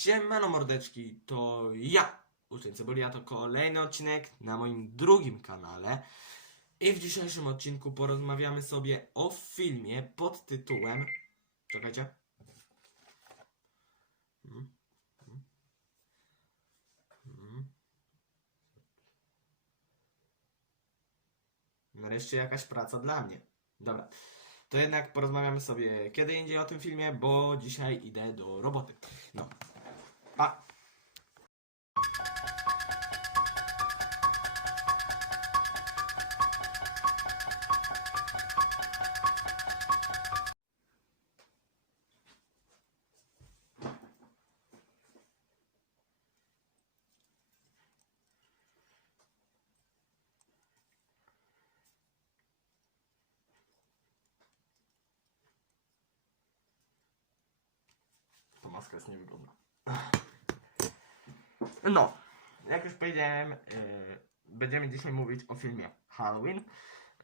Siemano mordeczki, to ja, Uczeń Cebuli, to kolejny odcinek na moim drugim kanale. I w dzisiejszym odcinku porozmawiamy sobie o filmie pod tytułem... Czekajcie. Mm, mm, mm. Nareszcie jakaś praca dla mnie. Dobra. To jednak porozmawiamy sobie kiedy indziej o tym filmie, bo dzisiaj idę do roboty. No. Pa! Ta maska jest niewygodna. No, jak już powiedziałem, yy, będziemy dzisiaj mówić o filmie Halloween,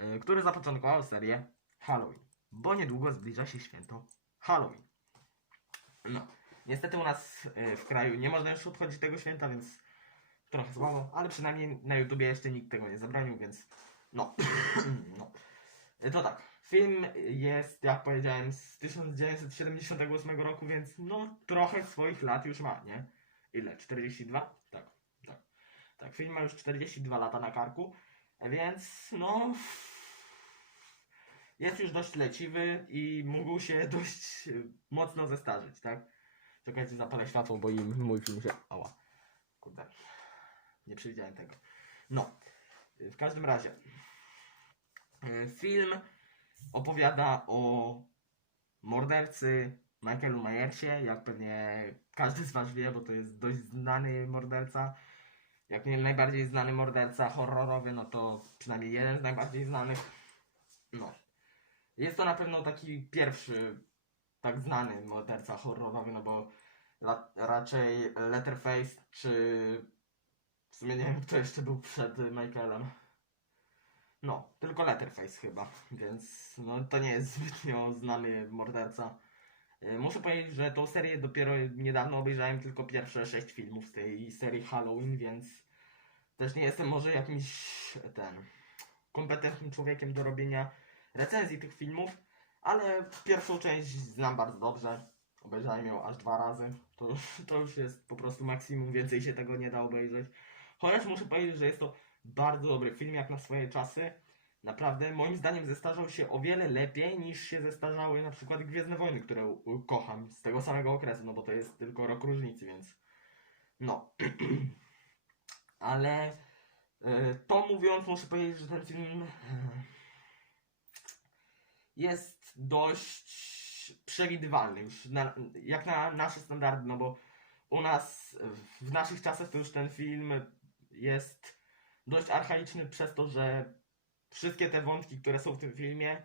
yy, który zapoczątkował serię Halloween, bo niedługo zbliża się święto Halloween. No, niestety u nas yy, w kraju nie można już obchodzić tego święta, więc trochę słabo, ale przynajmniej na YouTubie jeszcze nikt tego nie zabronił, więc no. no. To tak, film jest, jak powiedziałem, z 1978 roku, więc no trochę swoich lat już ma, nie? Ile? 42? Tak, tak. Tak, film ma już 42 lata na karku, więc no jest już dość leciwy i mógł się dość mocno zestarzeć, tak? Czekajcie, zapalę światło, bo im mój film się... Ała. Kurde. Nie przewidziałem tego. No. W każdym razie. y, Film opowiada o mordercy Michaelu Myersie, jak pewnie każdy z Was wie, bo to jest dość znany morderca. Jak nie najbardziej znany morderca horrorowy, no to przynajmniej jeden z najbardziej znanych. No. Jest to na pewno taki pierwszy tak znany morderca horrorowy, no bo la- raczej Letterface czy w sumie nie wiem kto jeszcze był przed Michaelem. No, tylko Letterface chyba, więc no, to nie jest zbytnio znany morderca. Y, Muszę powiedzieć, że tą serię dopiero niedawno obejrzałem tylko pierwsze sześć filmów z tej serii Halloween, więc też nie jestem może jakimś ten kompetentnym człowiekiem do robienia recenzji tych filmów, ale pierwszą część znam bardzo dobrze. Obejrzałem ją aż dwa razy. To, to już jest po prostu maksimum, więcej się tego nie da obejrzeć. Chociaż muszę powiedzieć, że jest to bardzo dobry film jak na swoje czasy. Naprawdę, moim zdaniem zestarzał się o wiele lepiej niż się zestarzały na przykład Gwiezdne Wojny, które kocham z tego samego okresu, no bo to jest tylko rok różnicy, więc no. Ale e, to mówiąc, muszę powiedzieć, że ten film e, jest dość przewidywalny już na, jak na nasze standardy, no bo u nas w naszych czasach to już ten film jest dość archaiczny przez to, że wszystkie te wątki, które są w tym filmie,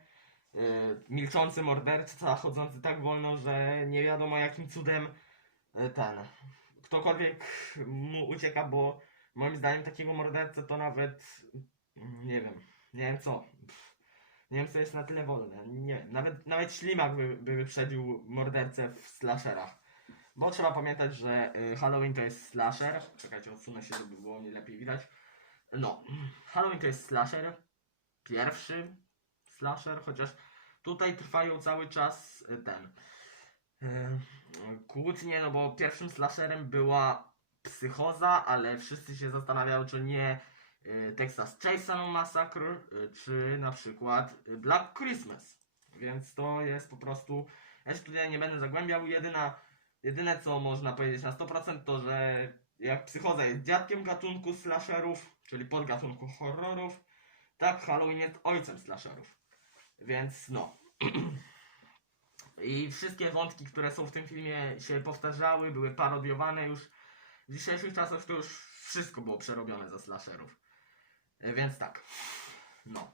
yy, milczący morderca, chodzący tak wolno, że nie wiadomo jakim cudem yy, ten, ktokolwiek mu ucieka, bo moim zdaniem takiego mordercę to nawet, mm, nie wiem, nie wiem co, Pff, nie wiem co jest na tyle wolne, nie wiem, nawet, nawet ślimak by, by wyprzedził mordercę w slasherach. Bo trzeba pamiętać, że y, Halloween to jest slasher. Czekajcie, odsunę się, żeby było mnie lepiej widać. No, Halloween to jest slasher. Pierwszy slasher, chociaż tutaj trwają cały czas y, ten. y, Kłótnie, no bo pierwszym slasherem była psychoza, ale wszyscy się zastanawiają, czy nie y, Texas Chainsaw Massacre, czy na przykład Black Christmas. Więc to jest po prostu. Ja się tutaj nie będę zagłębiał. Jedyna Jedyne co można powiedzieć na 100% to, że jak psychoza jest dziadkiem gatunku slasherów, czyli podgatunku horrorów, tak Halloween jest ojcem slasherów. Więc no. I wszystkie wątki, które są w tym filmie się powtarzały, były parodiowane już. W dzisiejszych czasach to już wszystko było przerobione za slasherów. E, Więc tak. No.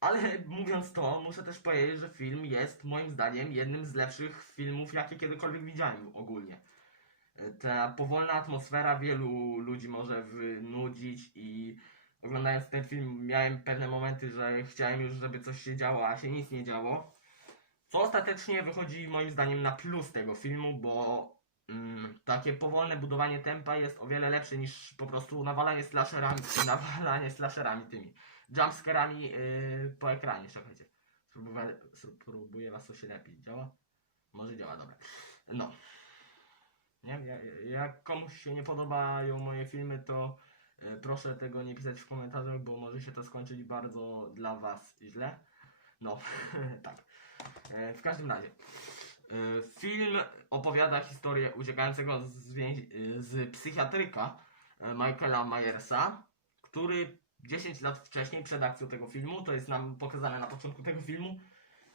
Ale mówiąc to, muszę też powiedzieć, że film jest moim zdaniem jednym z lepszych filmów, jakie kiedykolwiek widziałem ogólnie. E, Ta powolna atmosfera wielu ludzi może wynudzić i oglądając ten film miałem pewne momenty, że chciałem już, żeby coś się działo, a się nic nie działo. Co ostatecznie wychodzi moim zdaniem na plus tego filmu, bo mm, takie powolne budowanie tempa jest o wiele lepsze niż po prostu nawalanie slasherami, nawalanie slasherami tymi jumpscarami yy, po ekranie. Czekajcie, spróbuję, spróbuję was coś lepiej. Działa? Może działa, dobra. No. Nie? Ja- ja- Jak komuś się nie podobają moje filmy, to proszę tego nie pisać w komentarzach, bo może się to skończyć bardzo dla was źle. No, tak. E, W każdym razie. e, Film opowiada historię uciekającego z, z psychiatryka e, Michaela Myersa, który 10 lat wcześniej, przed akcją tego filmu, to jest nam pokazane na początku tego filmu,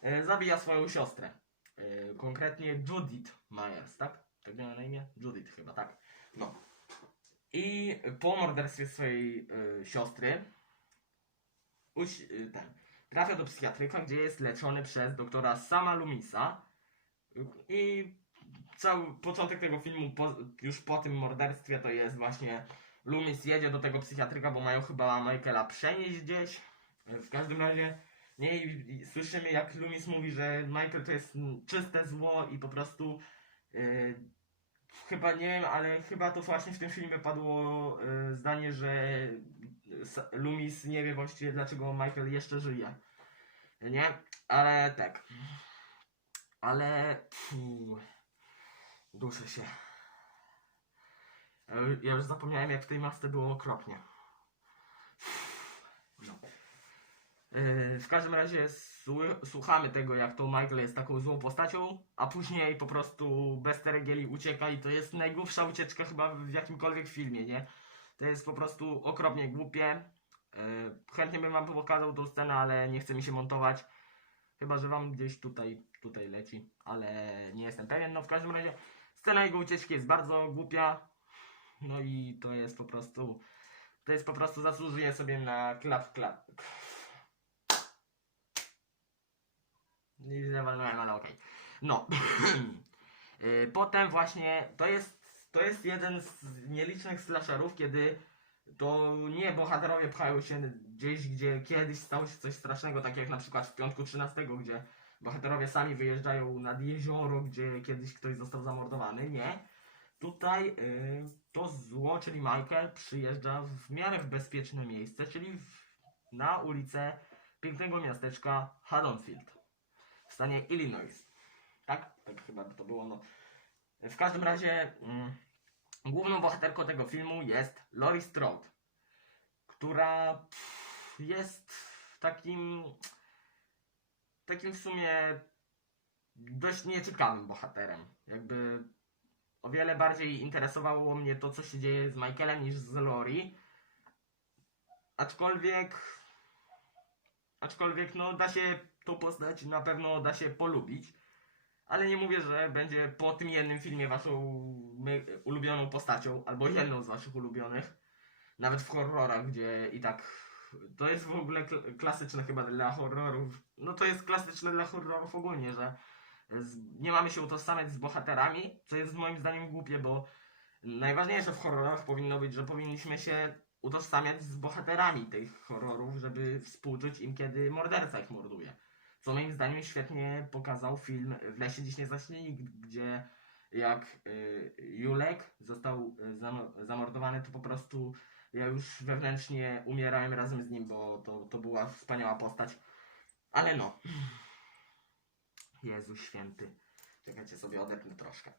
e, zabija swoją siostrę. E, Konkretnie Judith Myers, tak? Tak miała na imię? Judith chyba, tak. No. I po morderstwie swojej e, siostry uś, e, ten, trafia do psychiatryka, gdzie jest leczony przez doktora Sama Lumisa. I cały początek tego filmu, po, już po tym morderstwie, to jest właśnie Loomis jedzie do tego psychiatryka, bo mają chyba Michaela przenieść gdzieś. W każdym razie, nie, i, i słyszymy jak Loomis mówi, że Michael to jest mm, czyste zło i po prostu yy, chyba nie wiem, ale chyba to właśnie w tym filmie padło yy, zdanie, że Sa- Loomis nie wie właściwie dlaczego Michael jeszcze żyje. Nie? Ale tak. Ale. Pfu, duszę się. Ja już zapomniałem, jak w tej masce było okropnie. No. E, W każdym razie słuchamy tego, jak to Michael jest taką złą postacią, a później po prostu bez teregieli ucieka i to jest najgłupsza ucieczka chyba w jakimkolwiek filmie, nie? To jest po prostu okropnie głupie. E, Chętnie bym wam pokazał tą scenę, ale nie chce mi się montować. Chyba, że wam gdzieś tutaj, tutaj leci, ale nie jestem pewien. No w każdym razie scena jego ucieczki jest bardzo głupia. No i to jest po prostu, to jest po prostu zasługuje sobie na klap, klap. Ale okej. No. Y, Potem właśnie, to jest, to jest jeden z nielicznych slasherów, kiedy to nie bohaterowie pchają się gdzieś, gdzie kiedyś stało się coś strasznego, tak jak na przykład w Piątku 13, gdzie bohaterowie sami wyjeżdżają nad jezioro, gdzie kiedyś ktoś został zamordowany. Nie. Tutaj y, to zło, czyli Michael, przyjeżdża w miarę w bezpieczne miejsce, czyli w, na ulicę pięknego miasteczka Haddonfield w stanie Illinois. Tak? Tak chyba by to było. No. W każdym razie mm, główną bohaterką tego filmu jest Laurie Strode, która pff, jest takim takim w sumie dość nieciekawym bohaterem. Jakby o wiele bardziej interesowało mnie to, co się dzieje z Michaelem niż z Lori. Aczkolwiek aczkolwiek no da się tą postać na pewno da się polubić. Ale nie mówię, że będzie po tym jednym filmie waszą ulubioną postacią, albo jedną z waszych ulubionych. Nawet w horrorach, gdzie i tak to jest w ogóle kl- klasyczne chyba dla horrorów. No to jest klasyczne dla horrorów ogólnie, że nie mamy się utożsamiać z bohaterami, co jest moim zdaniem głupie, bo najważniejsze w horrorach powinno być, że powinniśmy się utożsamiać z bohaterami tych horrorów, żeby współczuć im, kiedy morderca ich morduje. Co moim zdaniem świetnie pokazał film W lesie dziś nie zaśnie nikt, gdzie jak y, Julek został y, zam- zamordowany, to po prostu ja już wewnętrznie umierałem razem z nim, bo to, to była wspaniała postać. Ale no. Jezu święty. Czekajcie sobie odepnę troszkę.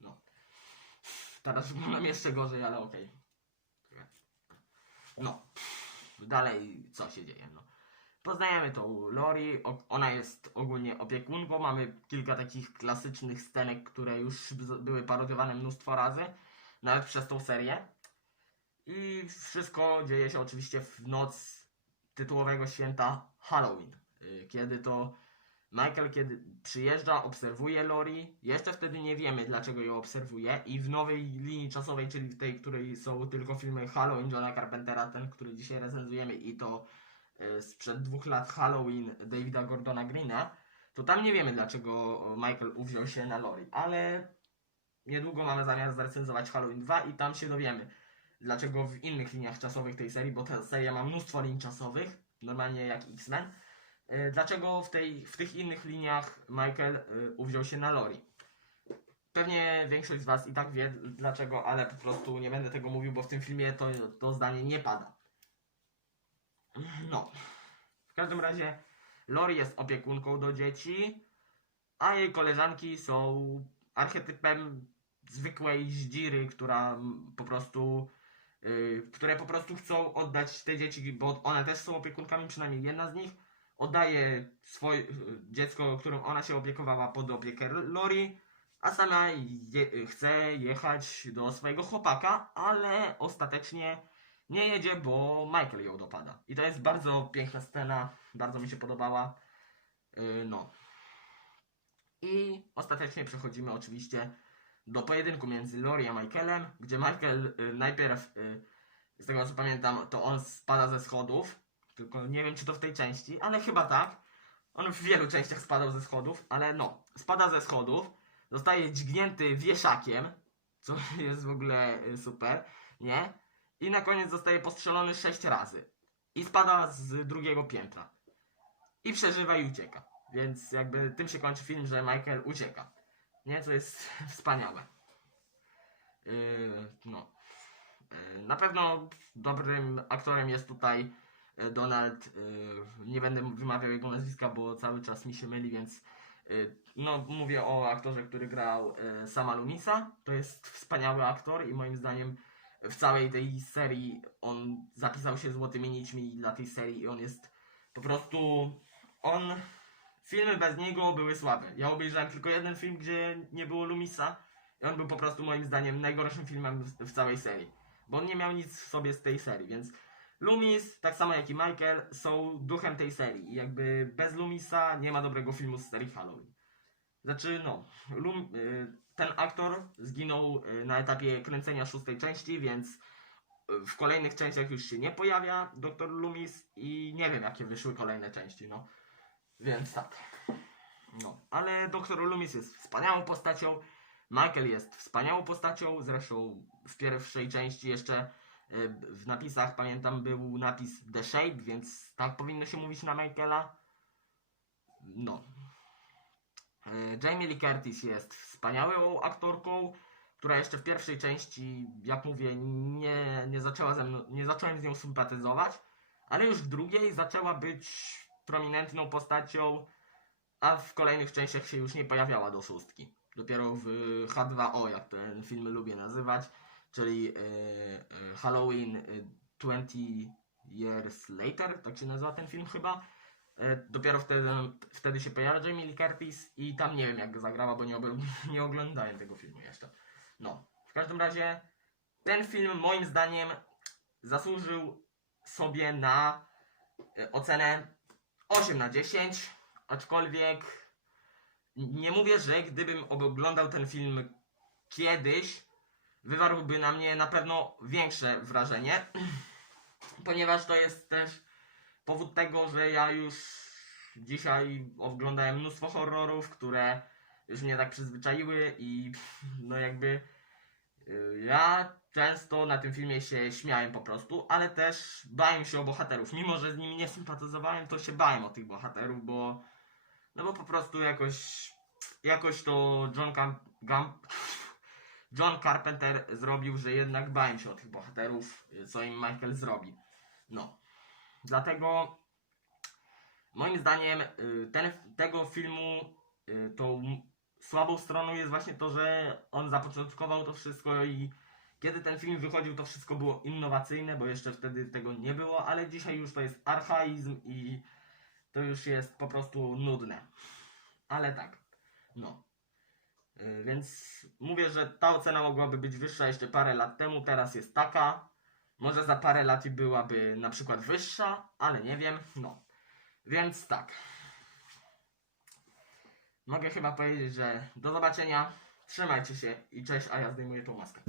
No. Teraz wyglądam jeszcze gorzej, ale okej. No. Dalej co się dzieje? No. Poznajemy tą Lori, ona jest ogólnie opiekunką, mamy kilka takich klasycznych scenek, które już były parodiowane mnóstwo razy, nawet przez tą serię. I wszystko dzieje się oczywiście w noc tytułowego święta Halloween, y, kiedy to Michael, kiedy przyjeżdża, obserwuje Lori, jeszcze wtedy nie wiemy dlaczego ją obserwuje. I w nowej linii czasowej, czyli w tej, której są tylko filmy Halloween Johna Carpentera, ten, który dzisiaj recenzujemy i to sprzed dwóch lat Halloween Davida Gordona Greena, to tam nie wiemy dlaczego Michael uwziął się na Lori, ale niedługo mamy zamiar zrecenzować Halloween 2 i tam się dowiemy dlaczego w innych liniach czasowych tej serii, bo ta seria ma mnóstwo linii czasowych, normalnie jak X-Men, y, dlaczego w, tej, w tych innych liniach Michael y, uwziął się na Lori. pewnie większość z Was i tak wie dlaczego, ale po prostu nie będę tego mówił, bo w tym filmie to, to zdanie nie pada. No. W każdym razie Lori jest opiekunką do dzieci, a jej koleżanki są archetypem zwykłej zdziry, która po prostu yy, które po prostu chcą oddać te dzieci, bo one też są opiekunkami, przynajmniej jedna z nich oddaje swoje y, dziecko, którym ona się opiekowała pod opiekę Lori, a sama je, chce jechać do swojego chłopaka, ale ostatecznie nie jedzie, bo Michael ją dopada. I to jest bardzo piękna scena, bardzo mi się podobała. Yy, no. I ostatecznie przechodzimy oczywiście do pojedynku między Lori a Michaelem, gdzie Michael y, najpierw, y, z tego co pamiętam, to on spada ze schodów, tylko nie wiem czy to w tej części, ale chyba tak. On w wielu częściach spadał ze schodów, ale no, spada ze schodów, zostaje dźgnięty wieszakiem, co jest w ogóle y, super, nie? I na koniec zostaje postrzelony sześć razy. I spada z drugiego piętra. I przeżywa i ucieka. Więc jakby tym się kończy film, że Michael ucieka. Nie? Co jest wspaniałe. Yy, no. Yy, na pewno dobrym aktorem jest tutaj yy, Donald. Yy, nie będę wymawiał jego nazwiska, bo cały czas mi się myli, więc yy, no, mówię o aktorze, który grał yy, Sama Lumisa. To jest wspaniały aktor i moim zdaniem w całej tej serii on zapisał się złotymi nićmi dla tej serii i on jest po prostu on filmy bez niego były słabe. Ja obejrzałem tylko jeden film, gdzie nie było Lumisa i on był po prostu moim zdaniem najgorszym filmem w, całej serii. Bo on nie miał nic w sobie z tej serii, więc Loomis, tak samo jak i Michael, są duchem tej serii. I jakby bez Lumisa nie ma dobrego filmu z serii Halloween. Znaczy, no, Lum, y, ten aktor zginął y, na etapie kręcenia szóstej części, więc y, w kolejnych częściach już się nie pojawia Dr. Loomis i nie wiem jakie wyszły kolejne części, no. Więc tak. No, ale Dr. Loomis jest wspaniałą postacią. Michael jest wspaniałą postacią. Zresztą w pierwszej części jeszcze w napisach pamiętam był napis The Shape, więc tak powinno się mówić na Michaela. No. Y, Jamie Lee Curtis jest wspaniałą aktorką, która jeszcze w pierwszej części, jak mówię, nie, nie zaczęła ze mną, nie zacząłem z nią sympatyzować, ale już w drugiej zaczęła być prominentną postacią, a w kolejnych częściach się już nie pojawiała do szóstki. Dopiero w H2O, jak ten film lubię nazywać, czyli e, e, Halloween e, 20 Years Later, tak się nazywa ten film chyba. E, dopiero wtedy, wtedy się pojawia Jamie Lee Curtis i tam nie wiem jak go zagrała, bo nie, nie oglądałem tego filmu jeszcze. No, w każdym razie ten film moim zdaniem zasłużył sobie na e, ocenę 8 na 10, aczkolwiek nie mówię, że gdybym oglądał ten film kiedyś, wywarłby na mnie na pewno większe wrażenie, ponieważ to jest też powód tego, że ja już dzisiaj oglądałem mnóstwo horrorów, które już mnie tak przyzwyczaiły i no jakby y, ja często na tym filmie się śmiałem po prostu, ale też bałem się o bohaterów. Mimo, że z nimi nie sympatyzowałem, to się bałem o tych bohaterów, bo no bo po prostu jakoś jakoś to John Cam, Gam, John Carpenter zrobił, że jednak bałem się o tych bohaterów, co im Michael zrobi. No. Dlatego moim zdaniem y, ten, tego filmu y, tą słabą stroną jest właśnie to, że on zapoczątkował to wszystko i kiedy ten film wychodził, to wszystko było innowacyjne, bo jeszcze wtedy tego nie było, ale dzisiaj już to jest archaizm i to już jest po prostu nudne. Ale tak, no. Yy, Więc mówię, że ta ocena mogłaby być wyższa jeszcze parę lat temu, teraz jest taka. Może za parę lat i byłaby na przykład wyższa, ale nie wiem, no. Więc tak. Mogę chyba powiedzieć, że do zobaczenia. Trzymajcie się i cześć, a ja zdejmuję tą maskę.